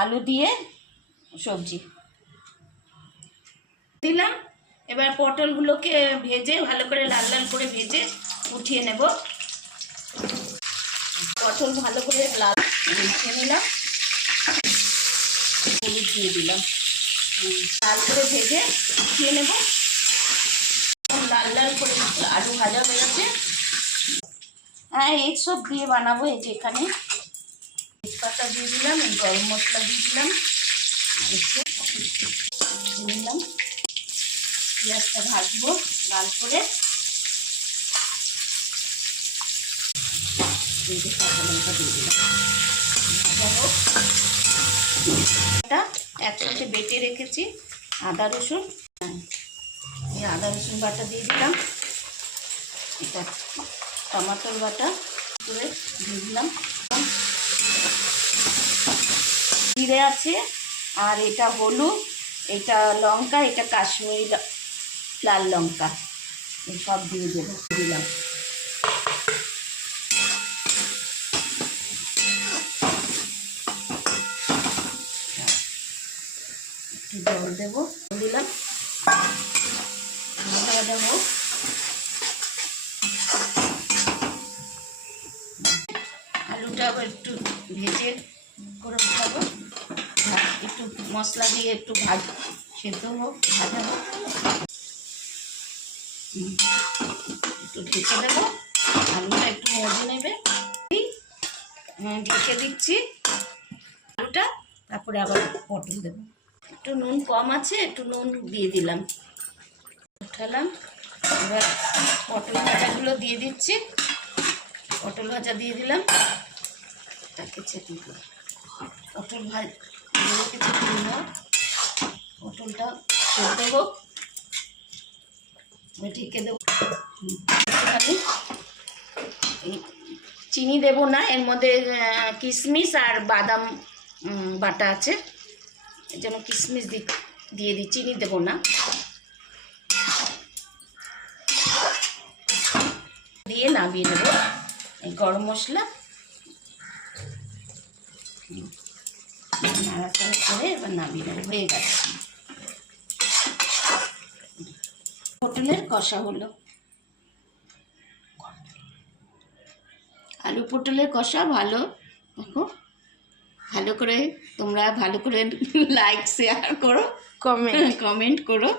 আলু দিয়ে সবজি দিলাম। এবার পটলগুলোকে ভেজে ভালো করে লাল লাল করে ভেজে উঠিয়ে নেব। পটল ভালো করে লাল উঠিয়ে নিলাম, হলুদ দিয়ে দিলাম, লাল করে ভেজে উঠিয়ে নেব। লাল লাল করে আলু ভাজা হয়ে গেছে। হ্যাঁ, এই সব দিয়ে বানাবো। এই যে এখানে তেজপাতা দিয়ে দিলাম, এই গরম মশলা দিয়ে দিলাম, নিলাম। পেঁয়াজটা ভাজবো লাল করে, কাঁচা লঙ্কা দিয়ে দিলাম। এটা একসাথে বেটে রেখেছি আদা রসুন, এই আদা রসুন বাটা দিয়ে দিলাম। এটা টমাটোর বাটা করে দিয়ে দিলাম। জিরে আছে, আর এটা হলুদ, এটা লঙ্কা, এটা কাশ্মীরি লাল লঙ্কা, এই সব দিয়ে দেবো। দিলাম একটু জল দেবো, দিলাম দেবো। আলুটা আবার একটু ভেজে করে খাবো, একটু মশলা দিয়ে একটু সেদ্ধ হোক, ভাজা হোক, একটু ঢেকে দেবো। আলুটা একটু মজে নেবে, ঢেকে দিচ্ছি আলুটা। তারপরে আবার পটল দেবো। একটু নুন কম আছে, একটু নুন দিয়ে দিলাম, উঠালাম। এবার পটল ভাজাগুলো দিয়ে দিচ্ছি, পটল ভাজা দিয়ে দিলাম। তাকে চেপে দিলাম, পটল রেখেছি পটলটা সেদ্ধ হোক, ঢেকে দেবো। চিনি দেবো না, এর মধ্যে কিশমিশ আর বাদাম বাটা আছে, এর জন্য কিশমিশ দিয়ে দিই, চিনি দেবো না। দিয়ে নামিয়ে নেবো। এই গরম মশলা নাড়াচাড়া করে এবার নামিয়ে নেবো। হয়ে গেছে, পটলের কষা হলো। আলু পটলের কষা ভালো। দেখো, ভালো করে তোমরা ভালো করে লাইক শেয়ার করো, কমেন্ট করো।